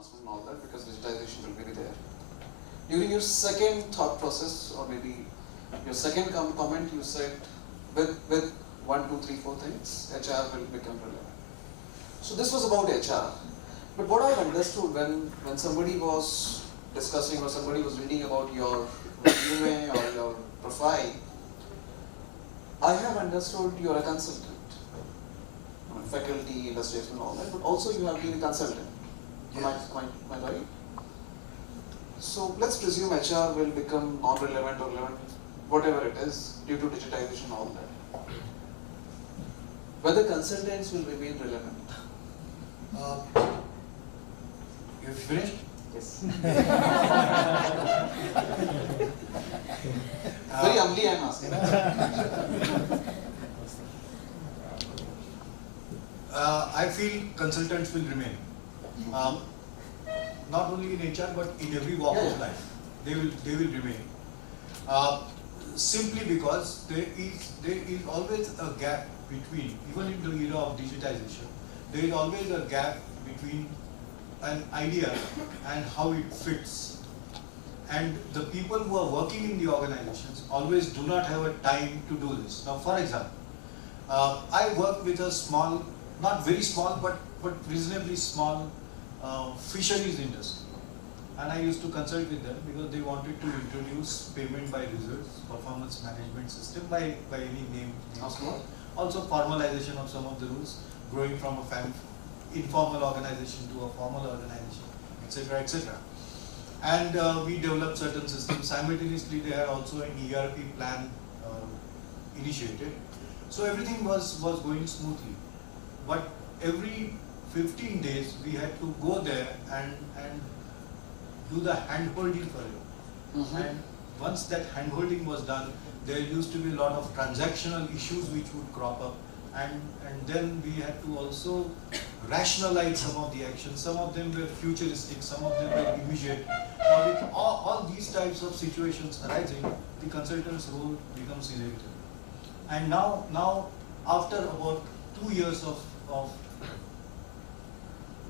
advancement and all that, because digitization will be there. During your second thought process, or maybe your second comment, you said with 1, 2, 3, 4 things, HR will become relevant. So this was about HR. But what I've understood when somebody was discussing or somebody was reading about your resume or your profile, I have understood you're a consultant. I mean, faculty, industry, and all that, but also you have been a consultant. Am I right? So let's presume HR will become non-relevant or relevant, whatever it is, due to digitization and all that. Whether consultants will remain relevant? You finished? Yes. Very humbly I am asking. I feel consultants will remain. Not only in HR but in every walk of life. They will remain. Simply because there is always a gap between, even in the era of digitization, there is always a gap between an idea and how it fits. And the people who are working in the organizations always do not have a time to do this. Now, for example, I work with a small, not very small, but reasonably small fisheries industry. And I used to consult with them because they wanted to introduce payment by results, performance management system by any name. Also formalization of some of the rules, growing from a informal organization to a formal organization, etc., etc. And we developed certain systems. Simultaneously, they had also an ERP plan initiated. So everything was going smoothly. But every 15 days, we had to go there and do the hand-holding for it. And once that hand-holding was done, there used to be a lot of transactional issues which would crop up. And then we had to also rationalize some of the actions. Some of them were futuristic, some of them were immediate. Now with all these types of situations arising, the consultant's role becomes inevitable. And now after about 2 years of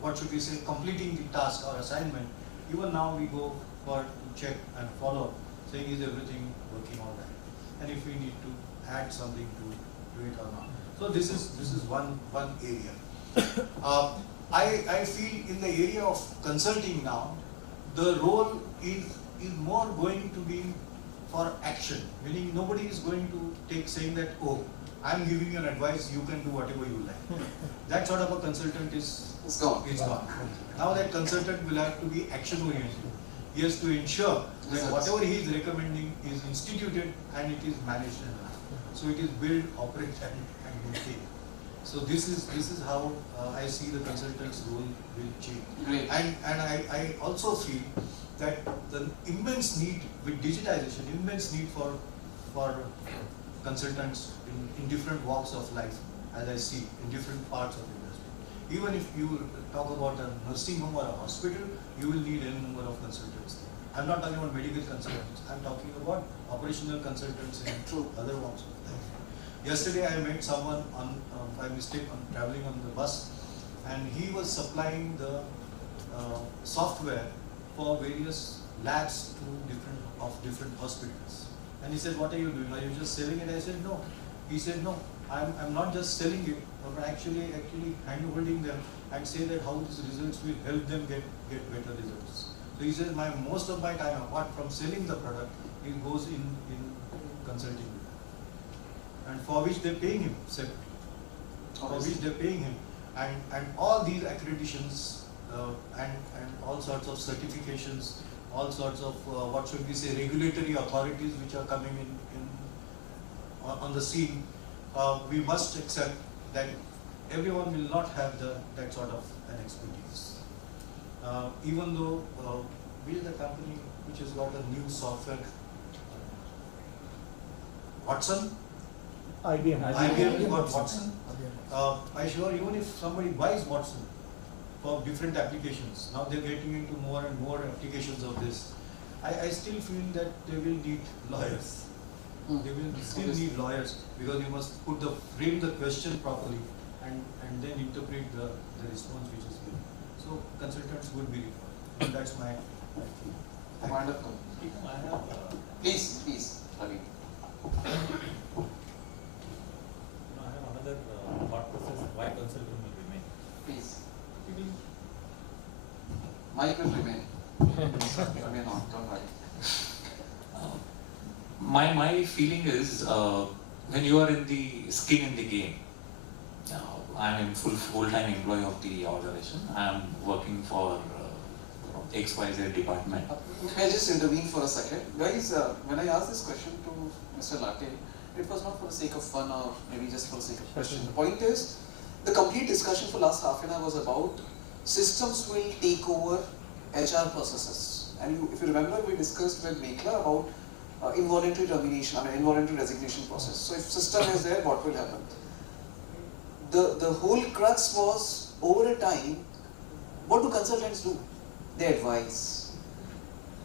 what should we say, completing the task or assignment, even now we go for check and follow, saying is everything working all right, and if we need to add something to it or not. So this is one area. I feel in the area of consulting now, the role is more going to be for action, meaning nobody is going to take saying that, oh, I'm giving you an advice, you can do whatever you like. That sort of a consultant is gone. It's gone. Now that consultant will have to be action oriented. He has to ensure that whatever he is recommending is instituted and it is managed. So it is build, operate, and maintain. So this is how I see the consultant's role will change. Great. And I also feel that the immense need with digitization, immense need for consultants in different walks of life, as I see in different parts of the industry. Even if you talk about a nursing home or a hospital, you will need a number of consultants there. I'm not talking about medical consultants. I'm talking about operational consultants in other walks of life. Yesterday I met someone by mistake traveling on the bus, and he was supplying the software for various labs to different hospitals. And he said, "What are you doing? Are you just selling it?" I said, "No." He said, "No, I'm not just selling it, but actually hand-holding them and say that how these results will help them get better results." So he says, most of my time, apart from selling the product, it goes in consulting with them. And for which they're paying him separately. For which they're paying him. And all these accreditations and all sorts of certifications, all sorts of what should we say, regulatory authorities which are coming on the scene, we must accept that everyone will not have that sort of an expertise. Even though we are the company which has got a new software, Watson? IBM has got Watson. I sure even if somebody buys Watson for different applications, now they're getting into more and more applications of this. I still feel that they will need lawyers. They will still need lawyers because you must frame the question properly and then interpret the response which is given. So consultants would be required. That's my. Wonderful. I have, Please, Ravi. I have another thought process why consulting will remain. Please. Mike will remain. Remain on, don't worry. My feeling is when you are in the skin in the game. I'm a full-time employee of the organization. I'm working for XYZ department. May I just intervene for a second? Guys, when I asked this question to Mr. Latte, it was not for the sake of fun or maybe just for the sake of question. The point is, the complete discussion for last half an hour was about systems will take over HR processes. And if you remember, we discussed with Mekla about involuntary termination, involuntary resignation process. So if system is there, what will happen? The whole crux was, over a time, what do consultants do? They advise.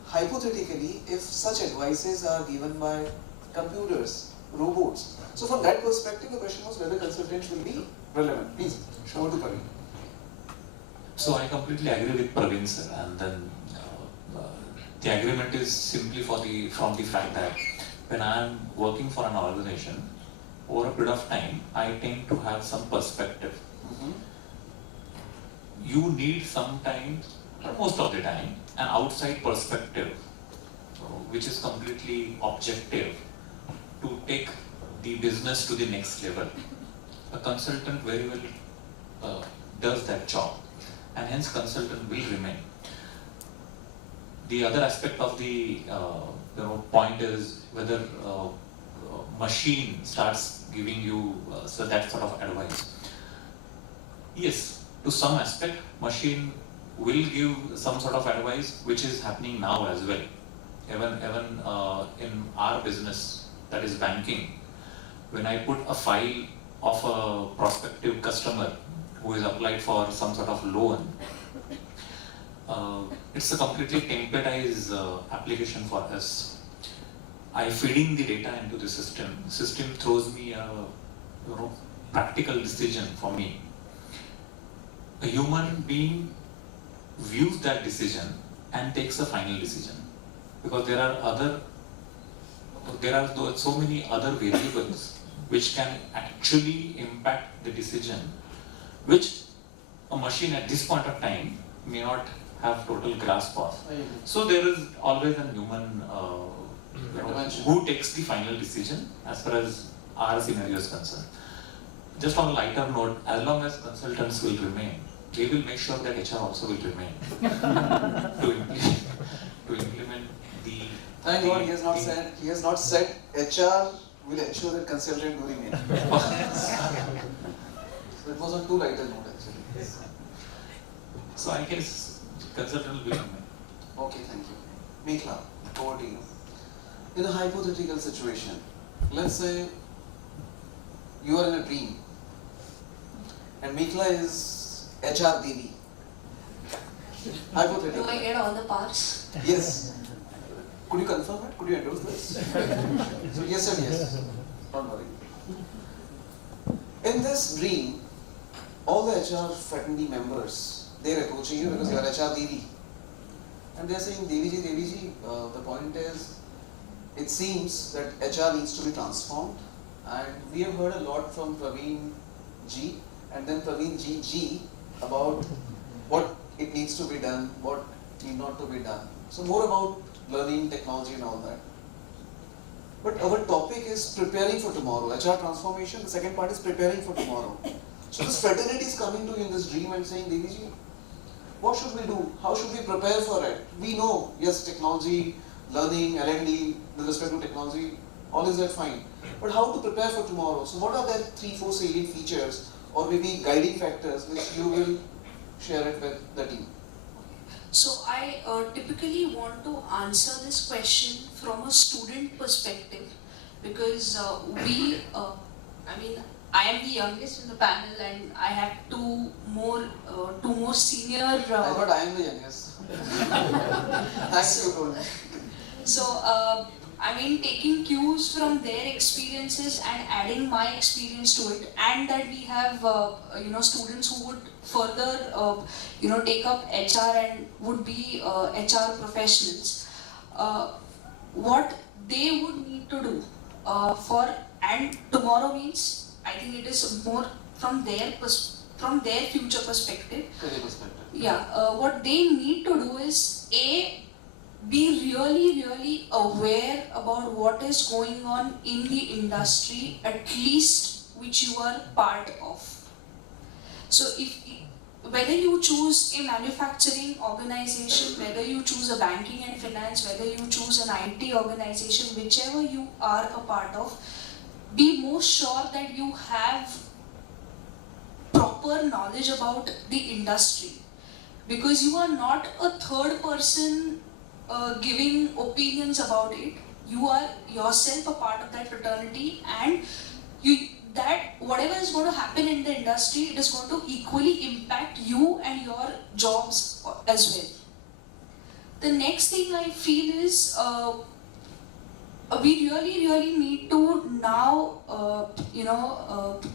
Hypothetically, if such advices are given by computers, robots, so from that perspective, the question was whether consultants will be relevant. Please, over to Praveen. So I completely agree with Praveen sir, and then the agreement is simply from the fact that when I am working for an organization, over a period of time, I tend to have some perspective. You need sometimes, or most of the time, an outside perspective, which is completely objective, to take the business to the next level. A consultant very well does that job, and hence consultant will remain. The other aspect of the point is whether machine starts giving you so that sort of advice. Yes, to some aspect, machine will give some sort of advice, which is happening now as well. Even in our business, that is banking, when I put a file of a prospective customer who is applied for some sort of loan, it's a completely templatized application for us. I feed in the data into the system. System throws me a practical decision for me. A human being views that decision and takes a final decision, because there are so many other variables which can actually impact the decision, which a machine at this point of time may not have total grasp of. So there is always a human who takes the final decision as far as our scenario is concerned. Just on a lighter note, as long as consultants will remain, we will make sure that HR also will remain to implement the. Thank God he has not said HR will ensure that consultant will remain. So it was on too lighter note actually. So I guess consultant will remain. Okay, thank you. Mekla, over to you. In a hypothetical situation, let's say you are in a dream and Mekla is HR Devi. Hypothetical. Do I get all the parts? Yes. Could you confirm it? Could you endorse this? So yes and yes. Don't worry. In this dream, all the HR fraternity members, they are approaching you because you are HR Devi. And they are saying, Devi ji, the point is, it seems that HR needs to be transformed, and we have heard a lot from Praveen ji and then Praveen ji about what it needs to be done, what need not to be done. So more about learning, technology and all that. But our topic is preparing for tomorrow. HR transformation, the second part is preparing for tomorrow. So this fraternity is coming to you in this dream and saying, Devi ji, what should we do? How should we prepare for it? We know, yes, technology, learning, L&D, with respect to technology, all is that fine. But how to prepare for tomorrow? So what are the 3-4 salient features or maybe guiding factors which you will share it with the team? So I typically want to answer this question from a student perspective, because I am the youngest in the panel and I have two more senior. I thought I am the youngest. Thanks you, Tony. So I mean, taking cues from their experiences and adding my experience to it, and that we have, students who would further, take up HR and would be HR professionals. What they would need to do and tomorrow means, I think it is more from their future perspective. Career perspective. Yeah, what they need to do is be really aware about what is going on in the industry, at least which you are part of. So whether you choose a manufacturing organization, whether you choose a banking and finance, whether you choose an IT organization, whichever you are a part of, be more sure that you have proper knowledge about the industry, because you are not a third person giving opinions about it. You are yourself a part of that fraternity, and that whatever is going to happen in the industry, it is going to equally impact you and your jobs as well. The next thing I feel is we really need to now,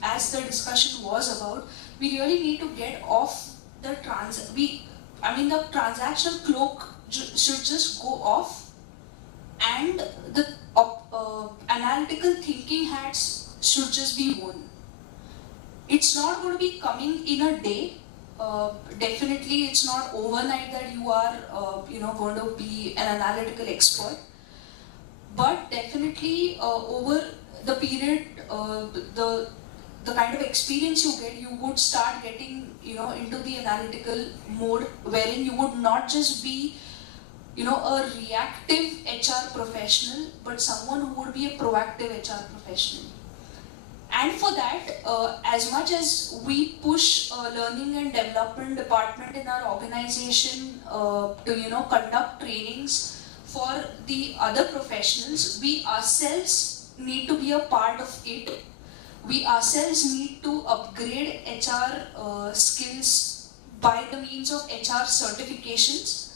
as the discussion was about, we really need to get off the the transactional cloak should just go off, and the analytical thinking hats should just be worn. It's not going to be coming in a day. Definitely, it's not overnight that you are, going to be an analytical expert. But definitely, over the period, the kind of experience you get, you would start getting, into the analytical mode, wherein you would not just be, a reactive HR professional, but someone who would be a proactive HR professional. And for that, as much as we push learning and development department in our organization to conduct trainings for the other professionals, we ourselves need to be a part of it. We ourselves need to upgrade HR skills by the means of HR certifications,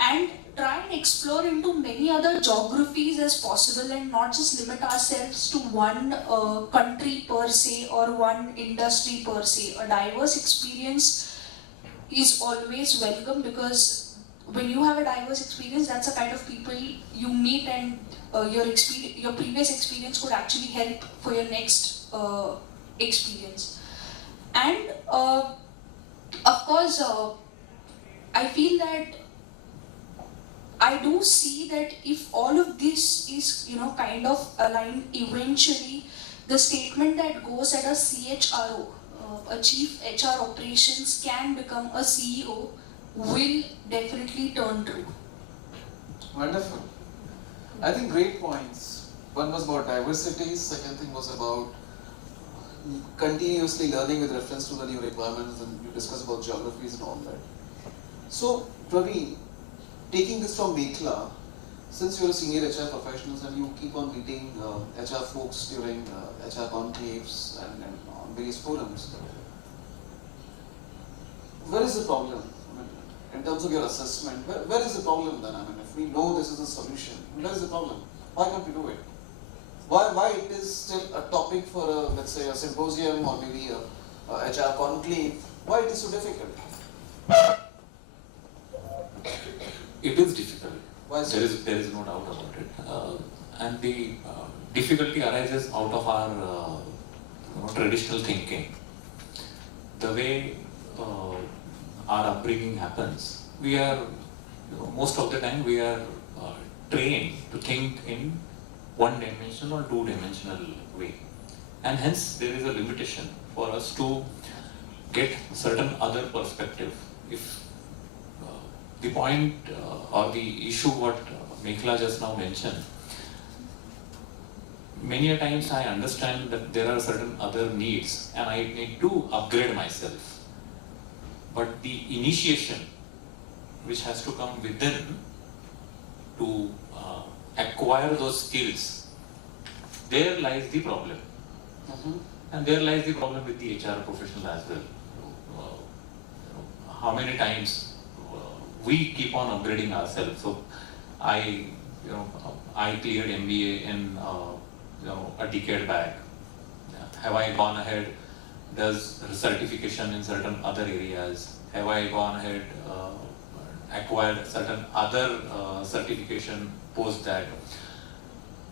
and try and explore into many other geographies as possible, and not just limit ourselves to one country per se or one industry per se. A diverse experience is always welcome, because when you have a diverse experience, that's the kind of people you meet, and your previous experience could actually help for your next experience. And of course, I feel that I do see that if all of this is kind of aligned, eventually the statement that goes at a CHRO, a Chief HR Operations, can become a CEO, will definitely turn true. Wonderful. I think great points. One was about diversity, second thing was about continuously learning with reference to the new requirements, and you discussed about geographies and all that. So, Praveen, taking this from Mekhla, since you're a senior HR professional and you keep on meeting HR folks during HR conclaves and on various forums, where is the problem? I mean, in terms of your assessment, where is the problem then? I mean, if we know this is a solution, where is the problem? Why can't we do it? Why it is still a topic for let's say a symposium or maybe a HR conclave? Why it is so difficult? It is difficult. Why is There is no doubt about it. And the difficulty arises out of our traditional thinking. The way our upbringing happens, we are, most of the time we are trained to think in one-dimensional or two-dimensional way. And hence there is a limitation for us to get certain other perspective. If the point or the issue what Mekhla just now mentioned, many a times I understand that there are certain other needs and I need to upgrade myself. But the initiation which has to come within to acquire those skills, there lies the problem. And there lies the problem with the HR professional as well. How many times we keep on upgrading ourselves. So I I cleared MBA in a decade back. Have I gone ahead, does certification in certain other areas? Have I gone ahead, acquired certain other certification post that?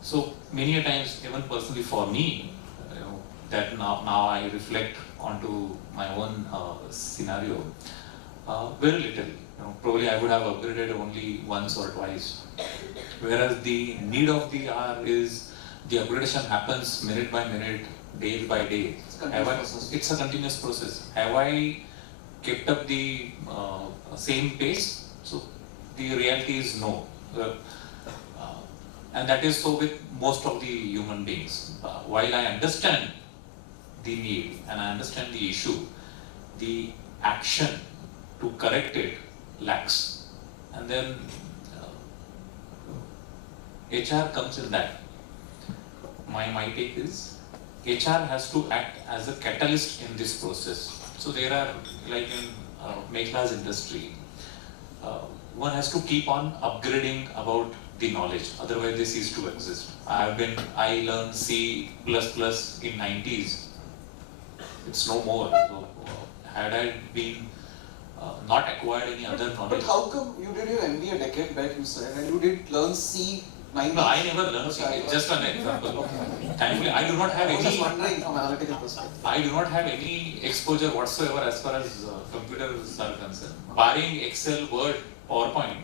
So many a times, even personally for me, that now I reflect onto my own scenario, very little. Probably I would have upgraded only once or twice. Whereas the need of the hour is the upgradation happens minute by minute, day by day. It's a continuous process. Have I kept up the same pace? So the reality is no. And that is so with most of the human beings. While I understand the need and I understand the issue, the action to correct it lacks. And then HR comes in that. My take is HR has to act as a catalyst in this process. So there are, like in Mekhla's industry, one has to keep on upgrading about the knowledge, otherwise they cease to exist. I learned C++ in 90s. It's no more. So, had I been not acquired any other knowledge. But how come you did your MBA a decade back, you said, and you did learn C 90s? No, I never learned C. Just an example. Thankfully, I do not have I was just any. wondering from analytical perspective. I do not have any exposure whatsoever as far as computers are concerned. Barring Excel, Word, PowerPoint,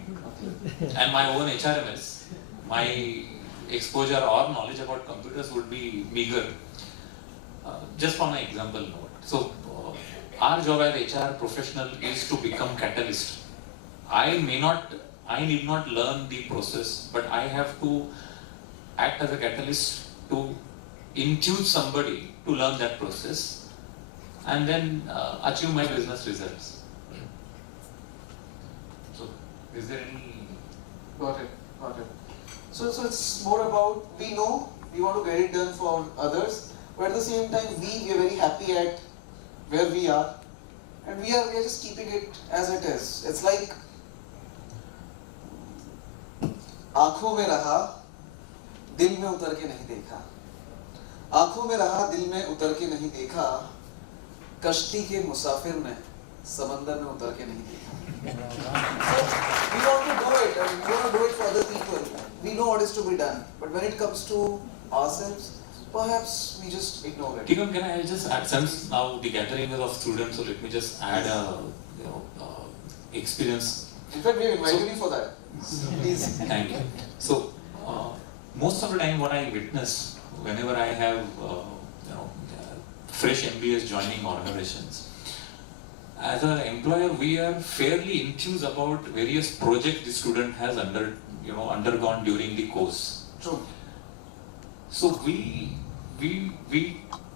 and my own HRMS, my exposure or knowledge about computers would be meager. Just for my example note. So, our job as HR professional is to become catalyst. I need not learn the process, but I have to act as a catalyst to induce somebody to learn that process and then achieve my business results. So, is there any? Got it. So it's more about, we know we want to get it done for others, but at the same time we are very happy at where we are, and we are just keeping it as it is. It's like आँखों में रहा, दिल में उतर के नहीं देखा. आँखों में रहा, दिल में उतर के नहीं देखा. कश्ती के मुसाफिर ने समंदर में उतर के नहीं देखा. So, we want to do it, and we want to do it for other people. We know what is to be done, but when it comes to ourselves, perhaps we just ignore it. Tikam, can I just add, since now the gathering is of students, so let me just add a experience. In fact, we have invited you for that. Please. Thank you. So, most of the time what I witness whenever I have fresh MBAs joining organizations, as an employer we are fairly enthused about various projects the student has undergone during the course. True. So we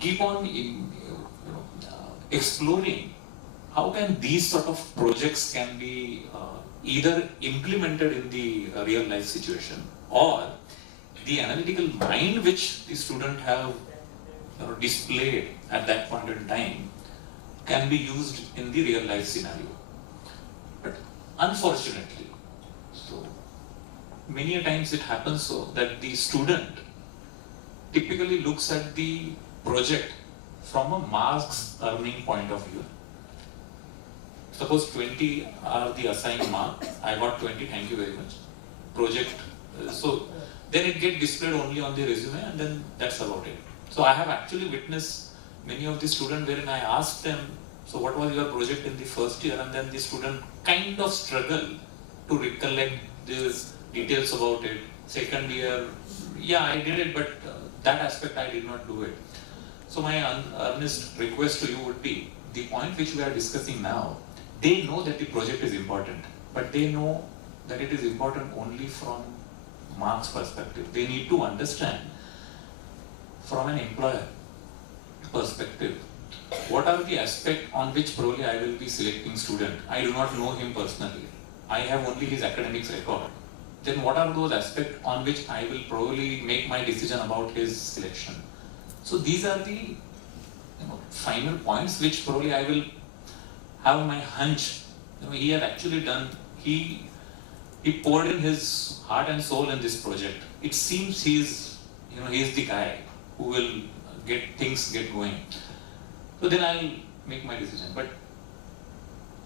keep on exploring how can these sort of projects can be either implemented in the real life situation, or the analytical mind which the student have displayed at that point in time can be used in the real life scenario. But unfortunately, so many a times it happens so that the student typically looks at the project from a marks earning point of view. Suppose 20 are the assigned mark, I got 20, thank you very much. Project, so then it gets displayed only on the resume and then that's about it. So I have actually witnessed many of the students wherein I asked them, so what was your project in the first year, and then the student kind of struggle to recollect the details about it. Second year, yeah, I did it, but that aspect I did not do it. So my earnest request to you would be, the point which we are discussing now, they know that the project is important, but they know that it is important only from marks perspective. They need to understand from an employer perspective, what are the aspects on which probably I will be selecting student. I do not know him personally. I have only his academics record. Then what are those aspects on which I will probably make my decision about his selection. So these are the final points which probably I will have my hunch. He had actually done, he he poured in his heart and soul in this project. It seems he's the guy who will get going. So then I'll make my decision. But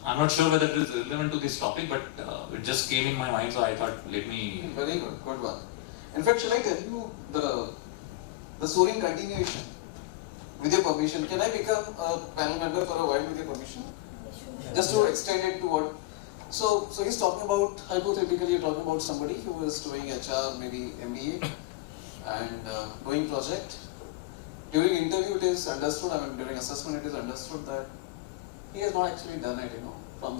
I'm not sure whether it is relevant to this topic, but it just came in my mind, so I thought, let me. Very good one. In fact, shall I tell you the story in continuation? With your permission, can I become a panel member for a while with your permission? Just to extend it to what. So he's talking about, hypothetically, you're talking about somebody who is doing HR, maybe MBA, and doing project. During interview, it is understood, during assessment, it is understood that he has not actually done it, from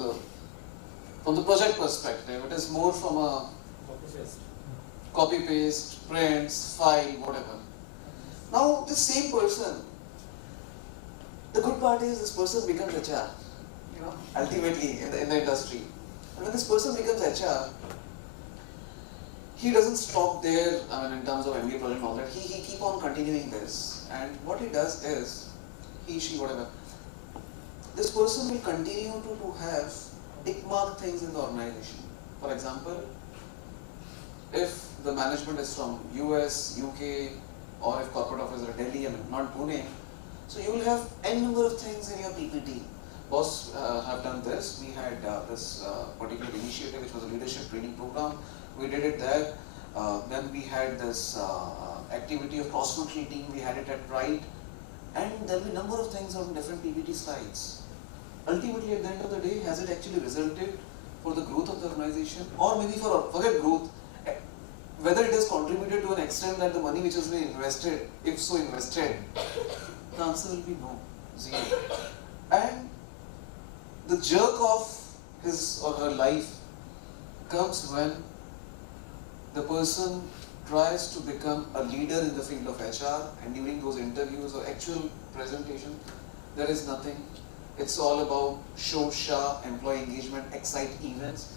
the project perspective. It is more from a copy paste, prints, file, whatever. Now, this same person, the good part is this person becomes HR, ultimately in the industry. And when this person becomes HR, he doesn't stop there, in terms of MBA project and all that. He keep on continuing this. And what he does is, he, she, whatever, this person will continue to have tick mark things in the organization. For example, if the management is from US, UK, or if corporate office is Delhi, not Pune, so you will have n number of things in your PPT. Boss have done this. We had this particular initiative, which was a leadership training program. We did it there. Then we had this activity of cross-functional team. We had it at Pride, and there will be a number of things on different PPT slides. Ultimately, at the end of the day, has it actually resulted for the growth of the organization, or maybe forget growth, whether it has contributed to an extent that the money which has been invested, if so invested, the answer will be no, zero. And the jerk of his or her life comes when the person tries to become a leader in the field of HR, and during those interviews or actual presentation, there is nothing. It's all about show, employee engagement, excite events.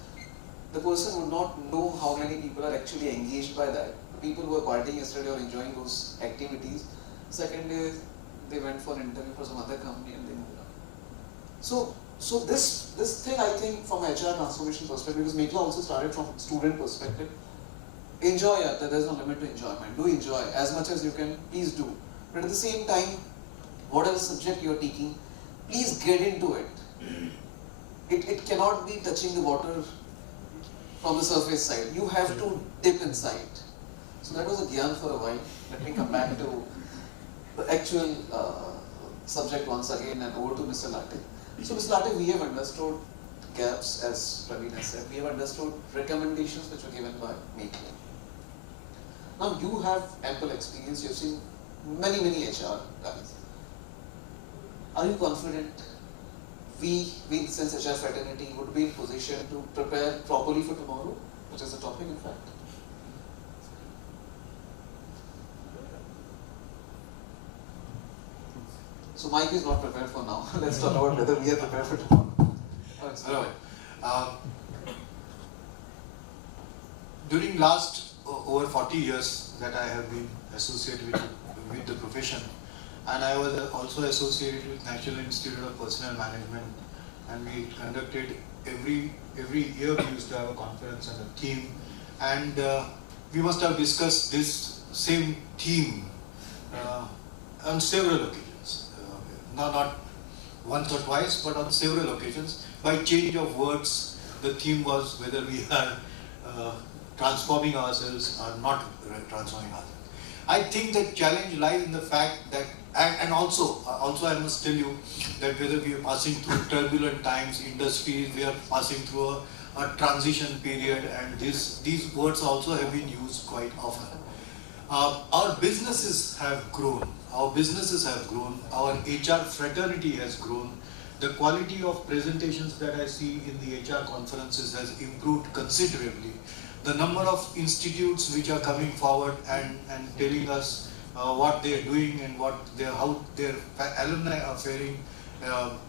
The person would not know how many people are actually engaged by that. People who were partying yesterday or enjoying those activities. Second day, they went for an interview for some other company and they moved on. So this thing, I think, from HR transformation perspective, because Meghla also started from student perspective. Enjoy it. There is no limit to enjoyment. Do enjoy as much as you can. Please do. But at the same time, whatever subject you are taking, please get into it. It cannot be touching the water from the surface side. You have to dip inside. So that was a gyan for a while. Let me come back to the actual subject once again and over to Mr. Latte. So Mr. Latte, we have understood gaps, as Praveen has said. We have understood recommendations which were given by Meghla. Now you have ample experience. You have seen many HR guys. Are you confident we since HR fraternity would be in position to prepare properly for tomorrow, which is the topic in fact? So Mike is not prepared for now. Let's talk about whether we are prepared for tomorrow. Hello. During last over 40 years that I have been associated with the profession, and I was also associated with National Institute of Personnel Management, and we conducted every year we used to have a conference and a theme, and we must have discussed this same theme on several occasions, not once or twice, but on several occasions. By change of words, the theme was whether we are transforming ourselves or not transforming ourselves. I think the challenge lies in the fact that, and also I must tell you that whether we are passing through turbulent times, industries, we are passing through a transition period, and these words also have been used quite often. Our businesses have grown, our HR fraternity has grown. The quality of presentations that I see in the HR conferences has improved considerably. The number of institutes which are coming forward and telling us what they are doing and how their alumni are faring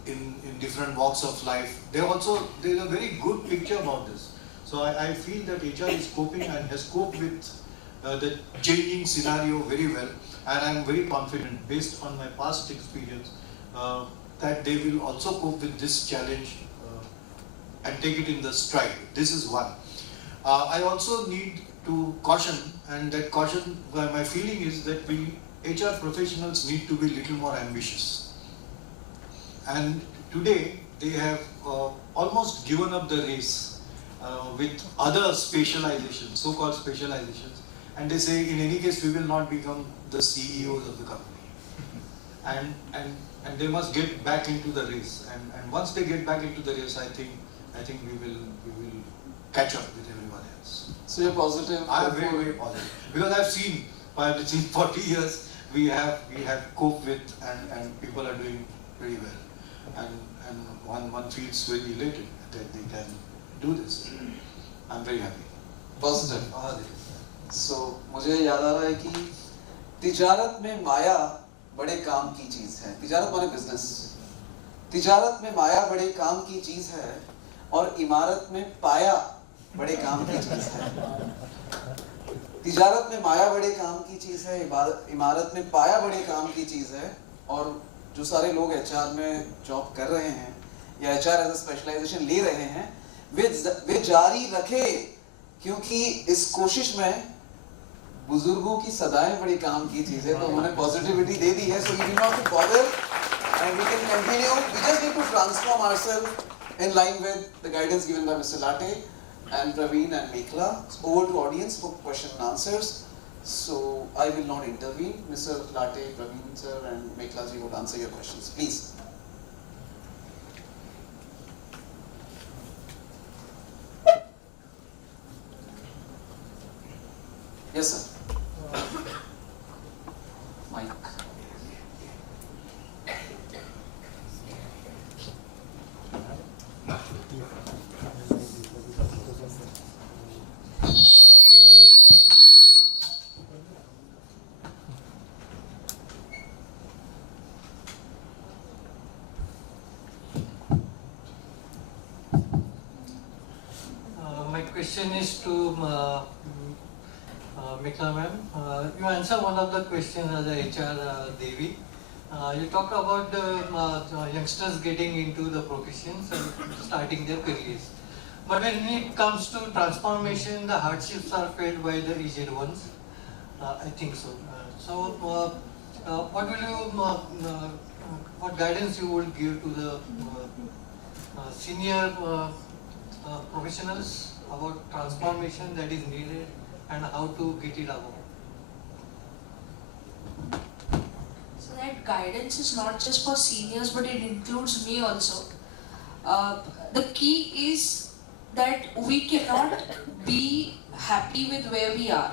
in different walks of life. There is a very good picture about this. So I feel that HR is coping and has coped with the changing scenario very well, and I am very confident based on my past experience that they will also cope with this challenge and take it in the stride. This is one. I also need to caution, and that caution, my feeling is that we HR professionals need to be little more ambitious. And today they have almost given up the race with other specializations, so-called specializations, and they say in any case we will not become the CEOs of the company. And they must get back into the race. And once they get back into the race, I think we will catch up with everyone else. So you're positive? I am very, very positive. Because I've seen, in 40 years, we have coped with, and people are doing pretty well. And one feels very elated that they can do this. I'm very happy. Positive. Positive. So मुझे याद आ रहा है कि तिजारत में माया बड़े काम की चीज है. तिजारत माने बिजनेस. तिजारत में माया बड़े काम की चीज है और इमारत में पाया बड़े काम की चीज है. तिजारत में माया बड़े काम की चीज है, इमारत में पाया बड़े काम की चीज है. और जो सारे लोग HR में जॉब कर रहे हैं या HR एज अ स्पेशलाइजेशन ले रहे हैं, वे जारी रखे, क्योंकि इस कोशिश में बुजुर्गों की सदाएं बड़ी काम की चीज है. तो उन्होंने पॉजिटिविटी दे दी है. So you do not to bother and we can continue. We just need to transform ourselves in line with the guidance given by Mr. Latte and Praveen and Mekhla. Over to audience for question and answers. So I will not intervene. Mr. Latte, Praveen sir and Mekhla ji would answer your questions. Please. Yes sir. Mike. My question is to Mekhla ma'am. You answer one of the questions as a HR Devi. You talk about the youngsters getting into the professions and starting their careers. But when it comes to transformation, the hardships are felt by the aged ones. I think so. What will you, what guidance you would give to the senior professionals about transformation that is needed and how to get it about? So that guidance is not just for seniors, but it includes me also. The key is that we cannot be happy with where we are,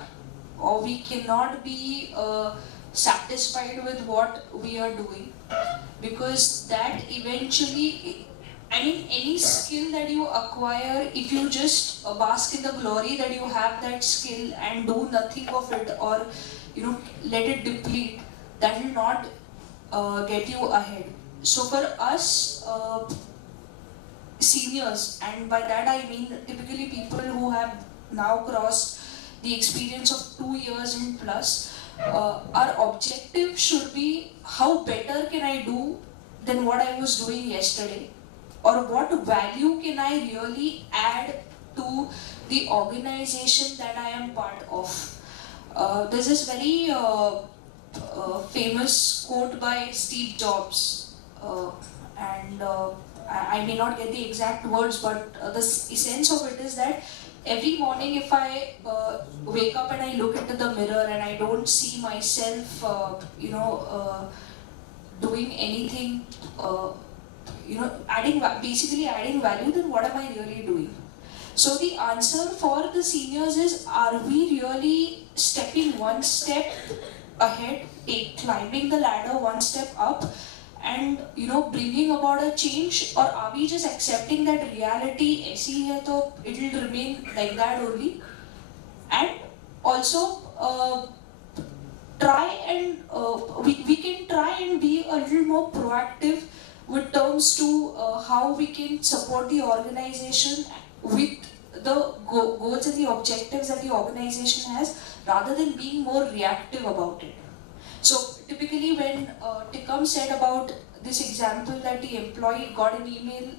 or we cannot be satisfied with what we are doing, because that eventually, I mean, any skill that you acquire, if you just bask in the glory that you have that skill and do nothing of it, or let it deplete, that will not get you ahead. So for us seniors, and by that I mean typically people who have now crossed the experience of 2 years and plus, our objective should be how better can I do than what I was doing yesterday, or what value can I really add to the organization that I am part of. There's this very famous quote by Steve Jobs, and I may not get the exact words, but the essence of it is that every morning if I wake up and I look into the mirror and I don't see myself doing anything, basically adding value, then what am I really doing? So the answer for the seniors is, are we really stepping one step ahead, climbing the ladder one step up, and bringing about a change, or are we just accepting that reality aisi hai to it will remain like that only? And also we can try and be a little more proactive with terms to how we can support the organization with the goals and the objectives that the organization has, rather than being more reactive about it. So typically when Tikam said about this example that the employee got an email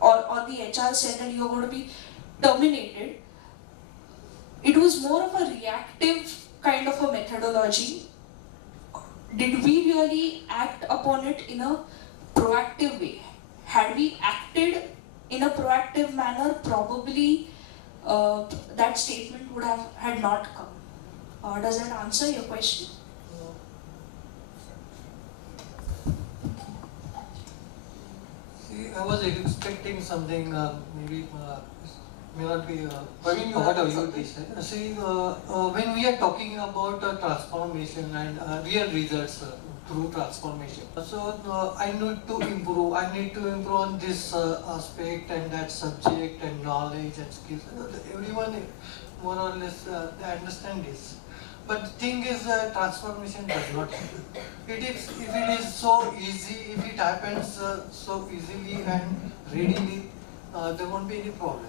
or the HR said that you're going to be terminated, was more of a reactive kind of a methodology. Did we really act upon it in a proactive way? Had we acted in a proactive manner, probably that statement would have had not come. Does that answer your question? See, I was expecting something, maybe may not be. Praveen, you what have you something? See, when we are talking about transformation and real results through transformation, so I need to improve. I need to improve on this aspect and that subject and knowledge and skills. Everyone, more or less, they understand this. But the thing is, transformation does not happen. If it is so easy, if it happens so easily and readily, there won't be any problem.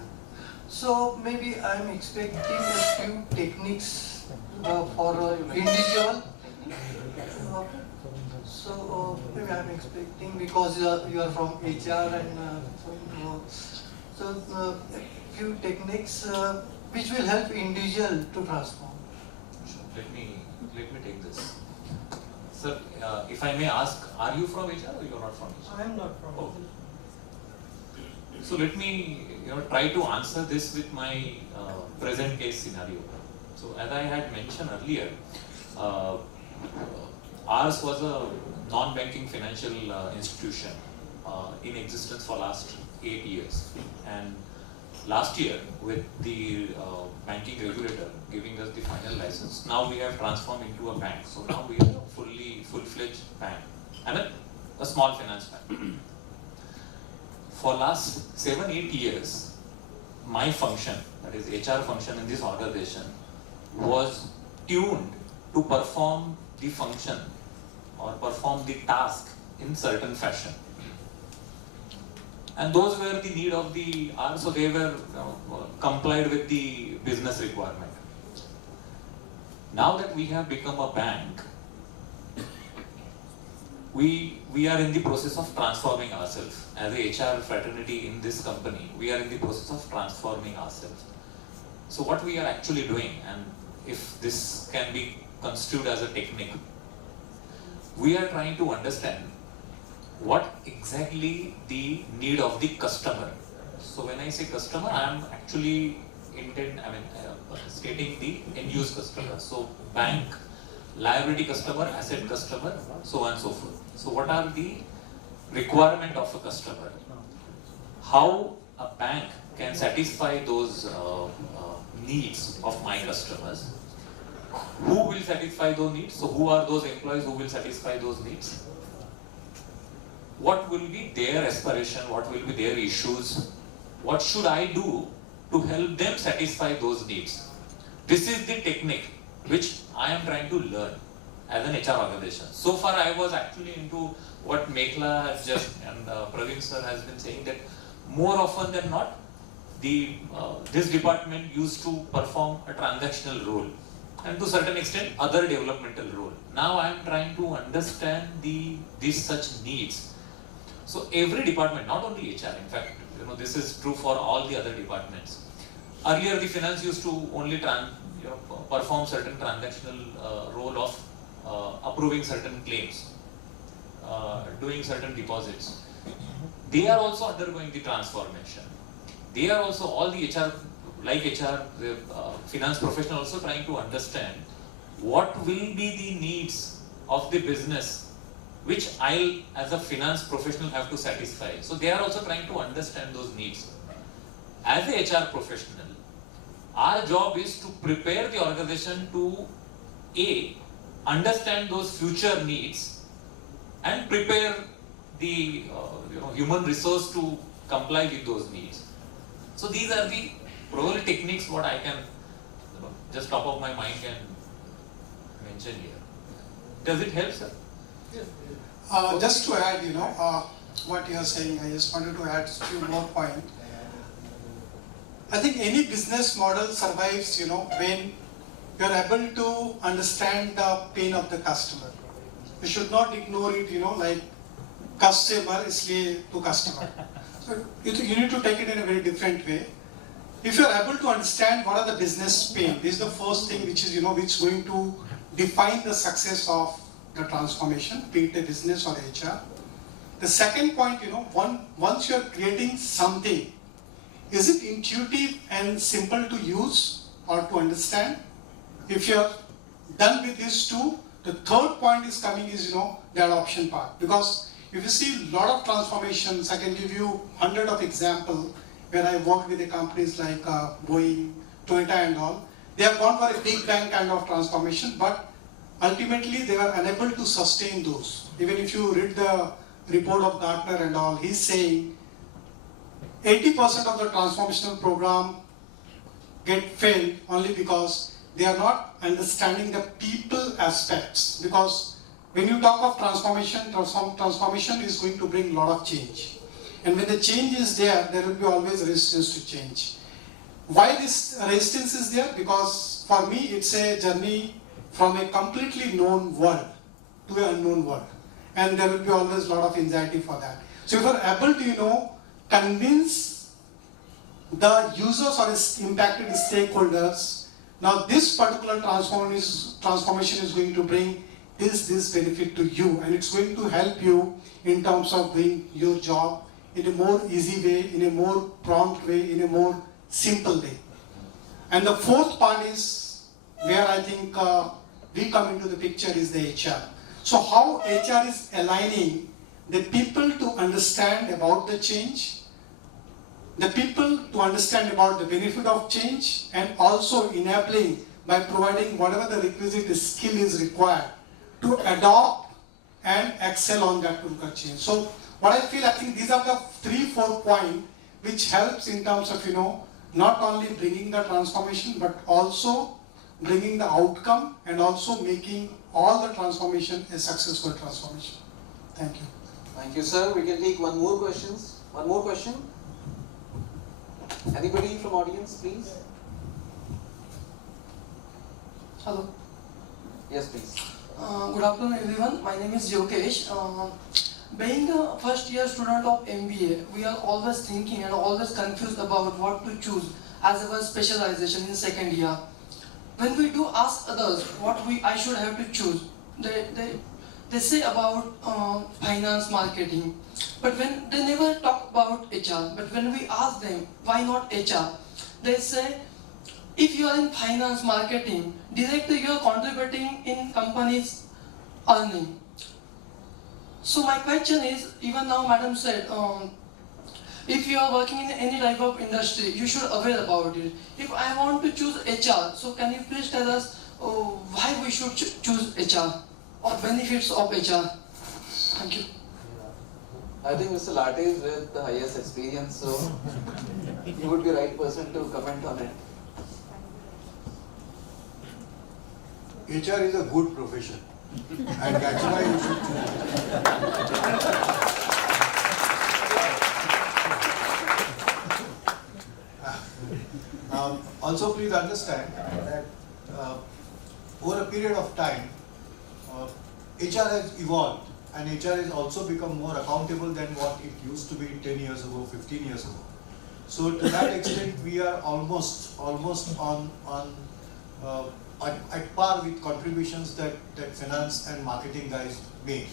So maybe I am expecting a few techniques for individual. So maybe I am expecting, because you are from HR and so a few techniques which will help individual to transform. Let me take this. Sir, if I may ask, are you from HR or you are not from HR? I am not from. Oh. So let me try to answer this with my present case scenario. So as I had mentioned earlier, ours was a non-banking financial institution in existence for last 8 years, and last year with the banking regulator giving us the final license, now we have transformed into a bank. So now we are a full-fledged bank and a small finance bank. For last 7-8 years, my function, that is HR function in this organization, was tuned to perform the function or perform the task in certain fashion. And those were the need of the hour, so they were complied with the business requirement. Now that we have become a bank, we are in the process of transforming ourselves. As a HR fraternity in this company, we are in the process of transforming ourselves. So what we are actually doing, and if this can be construed as a technique, we are trying to understand what exactly the need of the customer. So when I say customer, I am actually stating the end-use customer. So bank, liability customer, asset customer, so on and so forth. So what are the requirement of a customer? How a bank can satisfy those needs of my customers? Who will satisfy those needs? So who are those employees who will satisfy those needs? What will be their aspiration? What will be their issues? What should I do to help them satisfy those needs? This is the technique which I am trying to learn as an HR organization. So far I was actually into what Meghla has just and Praveen sir has been saying, that more often than not, this department used to perform a transactional role and to a certain extent other developmental role. Now I am trying to understand these such needs. So every department, not only HR, in fact, this is true for all the other departments. Earlier the finance used to only perform certain transactional role of approving certain claims, doing certain deposits. They are also undergoing the transformation. They are also, all the HR, like HR, the finance professional also trying to understand what will be the needs of the business which I, as a finance professional, have to satisfy. So they are also trying to understand those needs. As a HR professional, our job is to prepare the organization to understand those future needs and prepare the human resource to comply with those needs. So these are the probably techniques what I can just top of my mind can mention here. Does it help, sir? Just to add, what you are saying, I just wanted to add a few more points. I think any business model survives, when you are able to understand the pain of the customer. You should not ignore it, like customer is slave to customer. So you need to take it in a very different way. if you are able to understand what are the business pain, this is the first thing which is, which is going to define the success of the transformation, be it a business or HR. The second point, once you are creating something, is it intuitive and simple to use or to understand? If you are done with these two, the third point is coming is, the adoption part. Because if you see a lot of transformations, I can give you 100 of examples where I worked with the companies like Boeing, Toyota and all. They have gone for a big bang kind of transformation, but ultimately they were unable to sustain those. Even if you read the report of Gartner and all, he's saying 80% of the transformational program get failed only because they are not understanding the people aspects. Because when you talk of transformation is going to bring a lot of change. And when the change is there will be always resistance to change. Why this resistance is there? Because for me, it's a journey from a completely known world to an unknown world. And there will be always a lot of anxiety for that. So if you are able to, convince the users or impacted stakeholders, now this particular transformation is going to bring this benefit to you, and it's going to help you in terms of doing your job in a more easy way, in a more prompt way, in a more simple way. And the fourth part is where I think we come into the picture is the HR. So how HR is aligning the people to understand about the change, the people to understand about the benefit of change, and also enabling by providing whatever the requisite skill is required to adopt and excel on that particular change. So what I think these are the 3-4 points which helps in terms of, not only bringing the transformation, but also bringing the outcome and also making all the transformation a successful transformation. Thank you. Thank you, sir. We can take one more question. Anybody from audience, please? Hello. Yes, please. Good afternoon, everyone. My name is Yogesh. Being a first year student of MBA, we are always thinking and always confused about what to choose as our specialization in second year. When we do ask others what I should have to choose, they say about finance, marketing, but when they never talk about HR. But when we ask them why not HR, they say if you are in finance, marketing, directly you are contributing in companies' earning. So my question is, even now Madam said, if you are working in any type of industry, you should aware about it. If I want to choose HR, so can you please tell us why we should choose HR or benefits of HR? Thank you. I think Mr. Latte is with the highest experience, so he would be the right person to comment on it. HR is a good profession, and that's why you should choose it. Also, please understand that over a period of time, HR has evolved, and HR has also become more accountable than what it used to be 10 years ago, 15 years ago. So to that extent, we are almost on at par with contributions that finance and marketing guys make.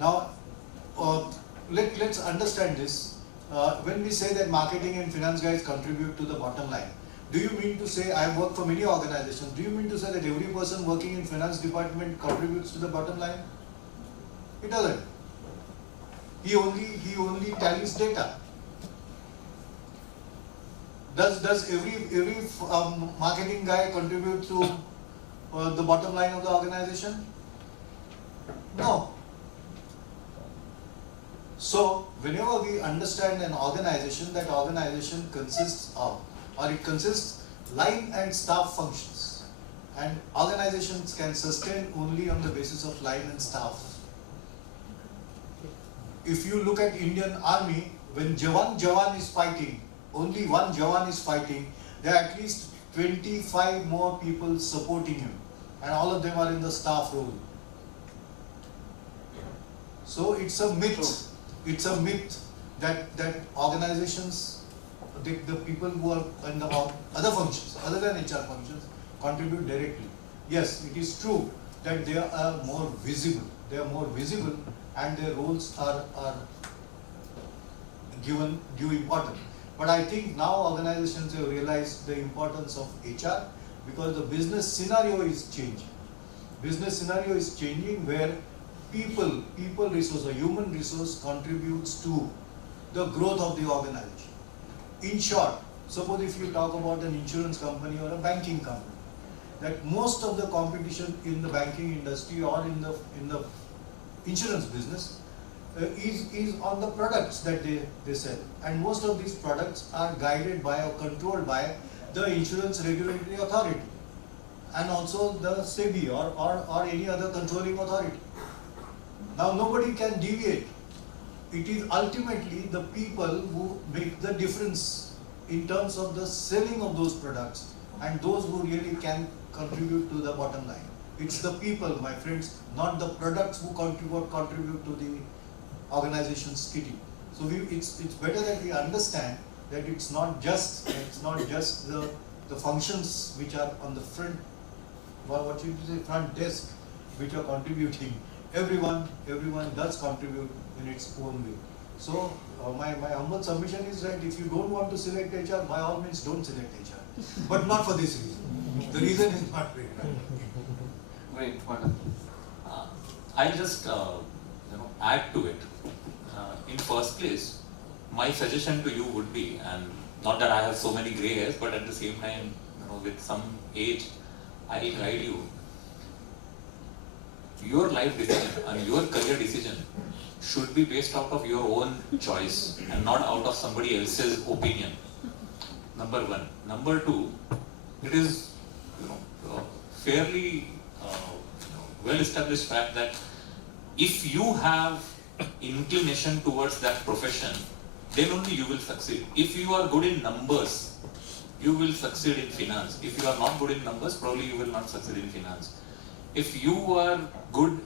Now, let's understand this. When we say that marketing and finance guys contribute to the bottom line, do you mean to say, I work for many organizations, do you mean to say that every person working in finance department contributes to the bottom line? It doesn't. He only tallies data. Does every marketing guy contribute to the bottom line of the organization? No. So whenever we understand an organization, that organization consists of, or it consists line and staff functions, and organizations can sustain only on the basis of line and staff. If you look at Indian Army, when Jawan is fighting, only one Jawan is fighting, there are at least 25 more people supporting him, and all of them are in the staff role. So it's a myth. It's a myth that organizations, the people who are in the other functions, other than HR functions, contribute directly. Yes, it is true that they are more visible. They are more visible, and their roles are given due importance. But I think now organizations have realized the importance of HR, because the business scenario is changing. Business scenario is changing where people resource or human resource contributes to the growth of the organization. In short, suppose if you talk about an insurance company or a banking company, that most of the competition in the banking industry or in the insurance business is on the products that they sell, and most of these products are guided by or controlled by the insurance regulatory authority and also the SEBI or any other controlling authority. Now nobody can deviate. It is ultimately the people who make the difference in terms of the selling of those products, and those who really can contribute to the bottom line. It's the people, my friends, not the products who contribute to the organization's kitty. So it's better that we understand that it's not just the functions which are on the front, what you say, front desk, which are contributing. Everyone does contribute in its own way. So my humble submission is that if you don't want to select HR, by all means don't select HR, but not for this reason. The reason is not very right. Great, wonderful. I'll just add to it. In first place, my suggestion to you would be, and not that I have so many grey hairs, but at the same time, with some age, I'll guide you. Your life decision and your career decision should be based out of your own choice and not out of somebody else's opinion. Number one. Number two, it is fairly well-established fact that if you have inclination towards that profession, then only you will succeed. If you are good in numbers, you will succeed in finance. If you are not good in numbers, probably you will not succeed in finance. If you are good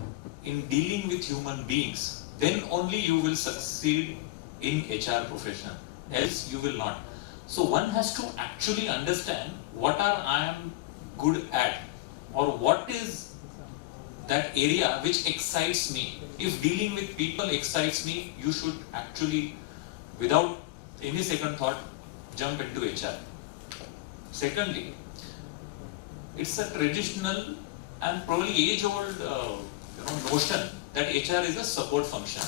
in dealing with human beings, then only you will succeed in HR profession. Else you will not. So one has to actually understand what I am good at, or what is that area which excites me. If dealing with people excites me, you should actually, without any second thought, jump into HR. Secondly, it's a traditional and probably age-old notion that HR is a support function.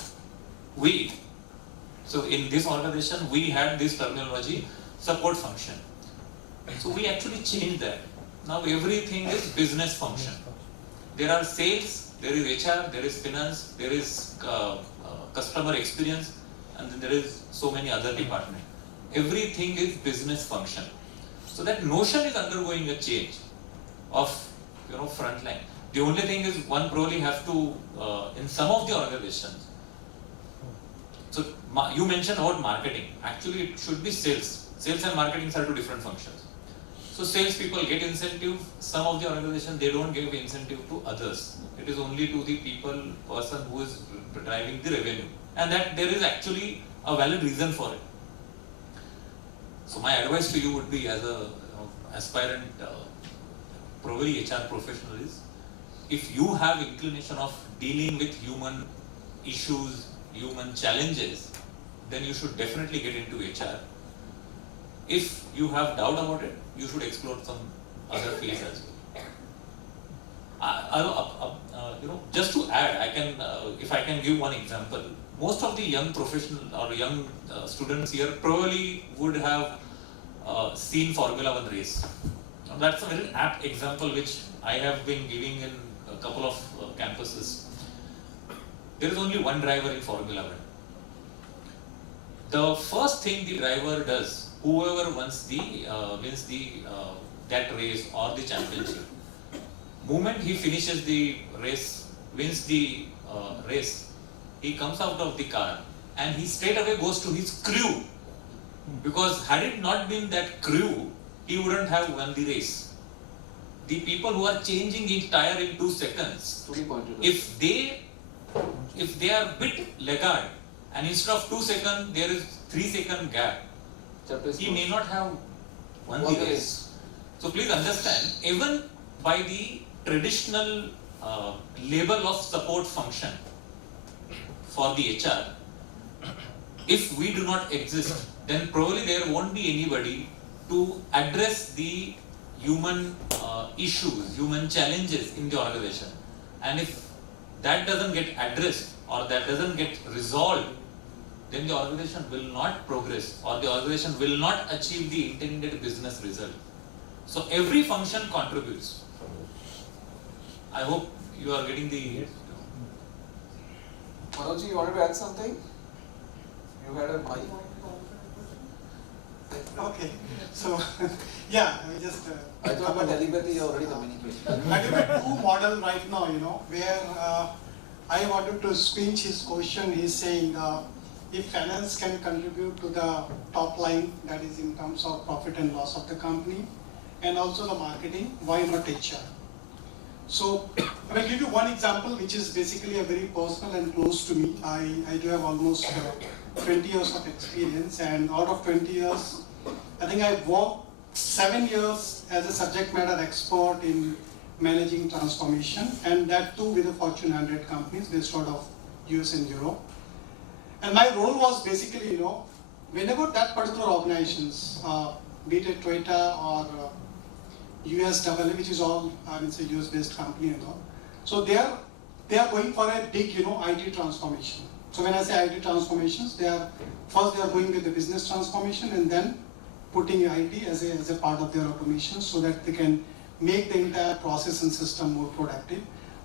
So in this organization, we had this terminology, support function. So we actually changed that. Now everything is business function. There are sales, there is HR, there is finance, there is customer experience, and then there is so many other departments. Everything is business function. So that notion is undergoing a change of frontline. The only thing is one probably have to, in some of the organizations, so you mentioned about marketing. Actually it should be sales. Sales and marketing are two different functions. So sales people get incentive. Some of the organizations, they don't give incentive to others. It is only to the person who is driving the revenue. And that there is actually a valid reason for it. So my advice to you would be, as a aspirant, probably HR professional, is if you have inclination of dealing with human issues, human challenges, then you should definitely get into HR. If you have doubt about it, you should explore some other fields as well. Just to add, if I can give one example. Most of the young professional or young students here probably would have seen Formula 1 race. Now, that's a very apt example which I have been giving in a couple of campuses. There is only one driver in Formula 1. The first thing the driver does, whoever wins that race or the championship, moment he finishes the race, wins the race, he comes out of the car and he straight away goes to his crew, because had it not been that crew, he wouldn't have won the race. The people who are changing each tire in 2 seconds, if they are bit laggard, and instead of 2 seconds there is 3 second gap, Chapter is he may not have won the race. So please understand, even by the traditional label of support function for the HR, if we do not exist, then probably there won't be anybody to address the human issues, human challenges in the organization. And if that doesn't get addressed or that doesn't get resolved, then the organization will not progress or the organization will not achieve the intended business result. So every function contributes. I hope you are getting the... Manoj, you wanted to add something? You had a mic. Okay, so yeah, I just. I thought by telepathy you already communicated. I do a two model right now, where I wanted to squinch his question. He's saying if finance can contribute to the top line, that is in terms of profit and loss of the company, and also the marketing, why not HR? So I will give you one example which is basically a very personal and close to me. I do have almost 20 years of experience, and out of 20 years, I think I've worked 7 years as a subject matter expert in managing transformation, and that too with the Fortune 100 companies based out of US and Europe. And my role was basically, whenever that particular organizations, be it Toyota or USAA, which is all, I mean, say US based company and all. So they are going for a big, IT transformation. So when I say IT transformations, first they are going with the business transformation and then putting IT as a part of their automation so that they can make the entire process and system more productive.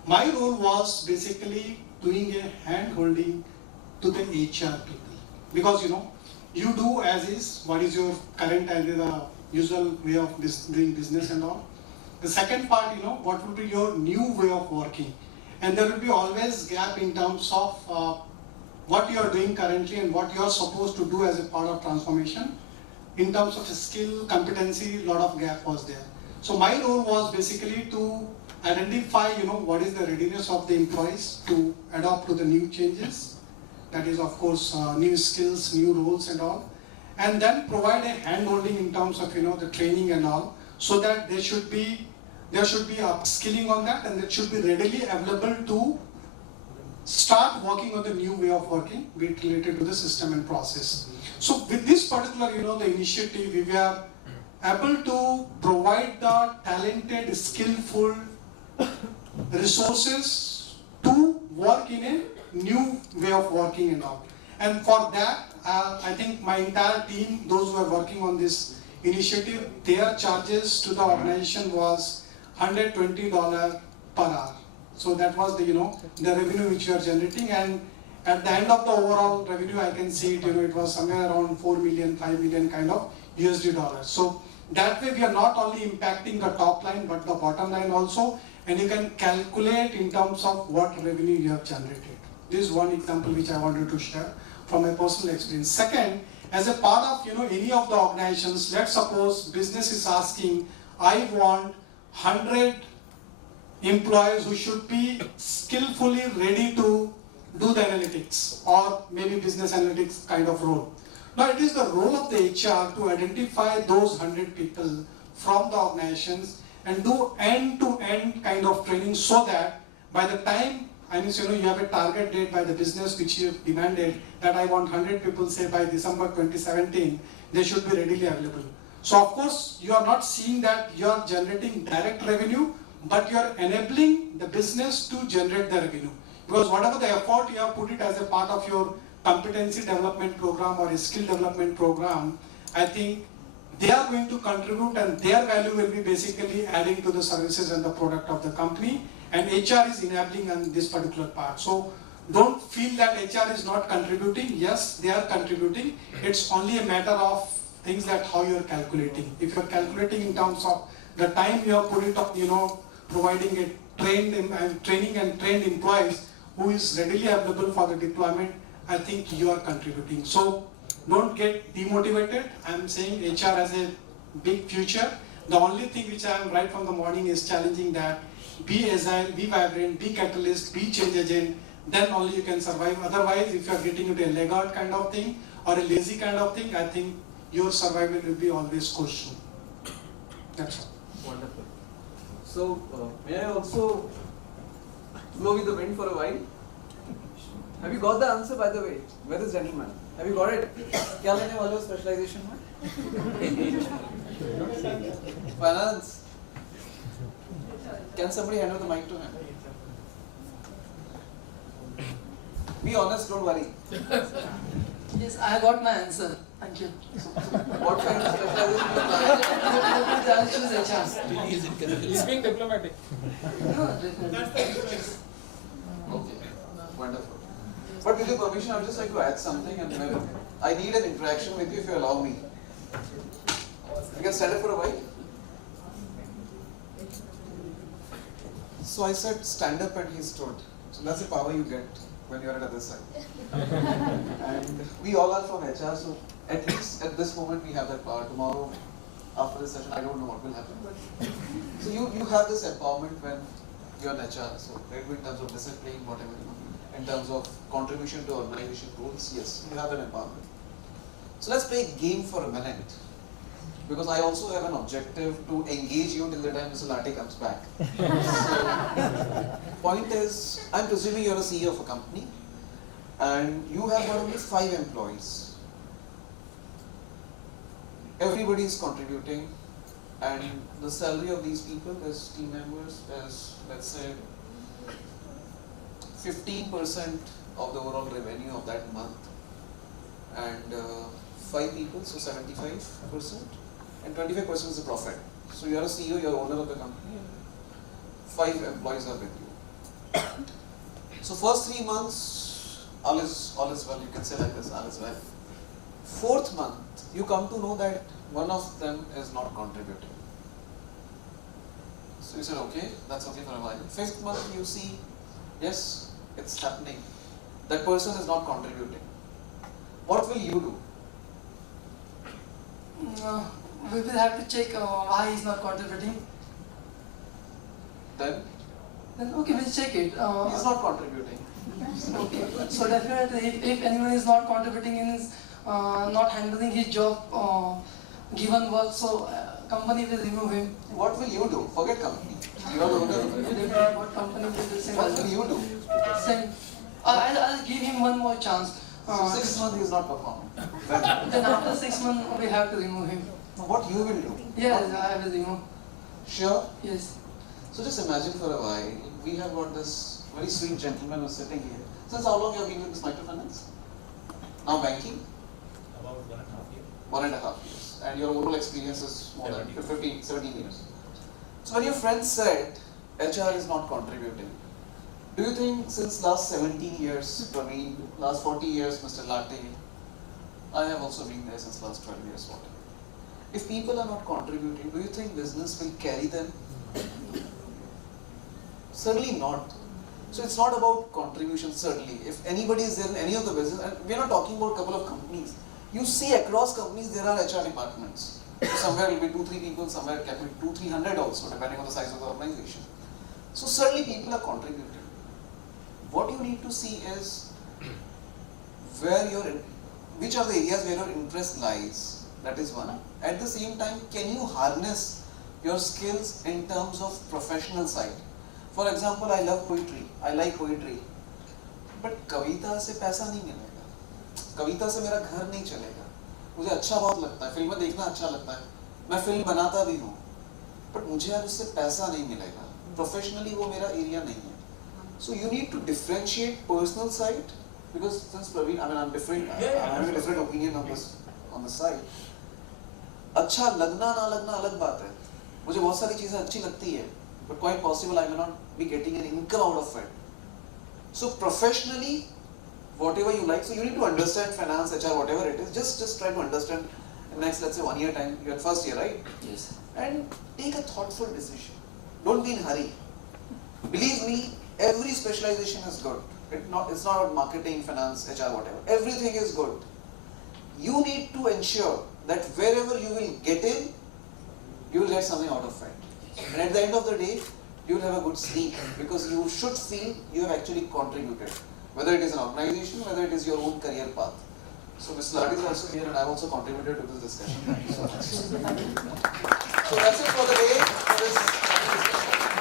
My role was basically doing a hand-holding to the HR people. Because, you do as is, what is your current and the usual way of doing business and all. The second part, what will be your new way of working. And there will be always gap in terms of what you are doing currently and what you are supposed to do as a part of transformation. In terms of skill, competency, a lot of gap was there. So my role was basically to identify, what is the readiness of the employees to adopt to the new changes. That is, of course, new skills, new roles and all. And then provide a hand-holding in terms of, the training and all, so that there should be upskilling on that and it should be readily available to start working on the new way of working, be it related to the system and process. So with this particular, the initiative, we were able to provide the talented, skillful resources to work in a new way of working and all. And for that, I think my entire team, those who are working on this initiative, their charges to the organization was $120 per hour. So that was the revenue which we are generating, and at the end of the overall revenue, I can see it, it was somewhere around 4 million, 5 million kind of USD dollars. So that way we are not only impacting the top line, but the bottom line also, and you can calculate in terms of what revenue you have generated. This is one example which I wanted to share from my personal experience. Second, as a part of any of the organizations, let's suppose business is asking, I want 100 employees who should be skillfully ready to do the analytics or maybe business analytics kind of role. Now it is the role of the HR to identify those 100 people from the organizations and do end-to-end kind of training so that by the time, you have a target date by the business which you have demanded that I want 100 people, say by December 2017, they should be readily available. So of course, you are not seeing that you are generating direct revenue, but you are enabling the business to generate the revenue. Because whatever the effort you have put it as a part of your competency development program or a skill development program, I think they are going to contribute and their value will be basically adding to the services and the product of the company, and HR is enabling on this particular part. So don't feel that HR is not contributing. Yes, they are contributing. It's only a matter of things that how you are calculating. If you are calculating in terms of the time you have put it up, providing a training and trained employees who is readily available for the deployment, I think you are contributing. So don't get demotivated. I'm saying HR has a big future. The only thing which I am right from the morning is challenging that be agile, be vibrant, be catalyst, be change agent, then only you can survive. Otherwise, if you are getting into a laggard kind of thing or a lazy kind of thing, I think your survival will be always questioned. That's all. Wonderful. So, may I also flow with the wind for a while? Have you got the answer, by the way? Where is gentleman? Have you got it? क्या लेने वाले हो specialization में? Finance. Can somebody hand over the mic to him? Be honest, don't worry. Yes, I got my answer. Thank you. What kind of specialization you like? I'll choose HR. He's being diplomatic. No, definitely. Okay, wonderful. But with your permission, I would just like to add something, and then I need an interaction with you if you allow me. You can stand up for a while. So I said stand up and he stood. So that's the power you get when you're at the other side. And we all are from HR, so at least at this moment we have that power. Tomorrow, after this session, I don't know what will happen. But so you have this empowerment when you're in HR. So maybe in terms of discipline, whatever, in terms of contribution to organization goals, yes, you have an empowerment. So let's play a game for a minute. Because I also have an objective to engage you till the time Mr. Latte comes back. So, point is, I'm presuming you're a CEO of a company and you have got only 5 employees. Everybody is contributing and the salary of these people, as team members, is, let's say, 15% of the overall revenue of that month. And 5 people, so 75%. And 25% is the profit. So you are a CEO, you are owner of the company, and 5 employees are with you. So first 3 months, all is well, you can say like this, all is well. 4th month, you come to know that one of them is not contributing. So you said, okay, that's okay for a while. 5th month, you see, yes, it's happening. That person is not contributing. What will you do? We will have to check why he's not contributing. Then Okay, we'll check it. he's not contributing. Okay, so definitely if anyone is not contributing in his, not handling his job, given work, so company will remove him. What will you do? Forget company. You are the owner. What company will do same? What will you do? Same. I'll give him one more chance. So 6 months he is not performing. Then after 6 months we have to remove him. What you will do? Yes, I will remove. Sure. Yes. So just imagine for a while, we have got this very sweet gentleman who's sitting here. Since how long you have been with this microfinance? Now banking? About 1.5 years. 1.5 years. And your overall experience is more than 15, 17 years. So when your friend said HR is not contributing, do you think since last 17 years, Praveen, last 40 years, Mr. Latte, I have also been there since last 12 years, whatever. If people are not contributing, do you think business will carry them? Certainly not. So it's not about contribution, certainly. If anybody is there in any of the business, and we're not talking about a couple of companies, you see across companies there are HR departments. So somewhere it will be 2-3 people, somewhere it can be 200-300 also, depending on the size of the organization. So certainly people are contributing. What you need to see is which are the areas where your interest lies. That is one. At the same time, can you harness your skills in terms of professional side? For example, I love poetry. I like poetry. But कविता से पैसा नहीं मिलेगा. कविता से मेरा घर नहीं चलेगा. मुझे अच्छा बहुत लगता है. फिल्में देखना अच्छा लगता है. मैं फिल्म बनाता भी हूँ. But मुझे यार उससे पैसा नहीं मिलेगा. Professionally वो मेरा एरिया नहीं है. So you need to differentiate personal side, because since Praveen, I'm having a different opinion on this side. अच्छा लगना ना लगना अलग बात है. मुझे बहुत सारी चीजें अच्छी लगती है, but quite possible I may not be getting an income out of it. So professionally, whatever you like, so you need to understand finance, HR, whatever it is. Just try to understand. In the next, let's say 1 year time, you're first year, right? Yes. And take a thoughtful decision. Don't be in a hurry. Believe me, every specialization is good. It's not about marketing, finance, HR, whatever. Everything is good. You need to ensure that wherever you will get in, you will get something out of it. And at the end of the day, you will have a good sleep, because you should feel you have actually contributed. Whether it is an organization, whether it is your own career path. So Mr. Ladi is also here and I've also contributed to this discussion. Thank you so much. So that's it for the day. For this discussion.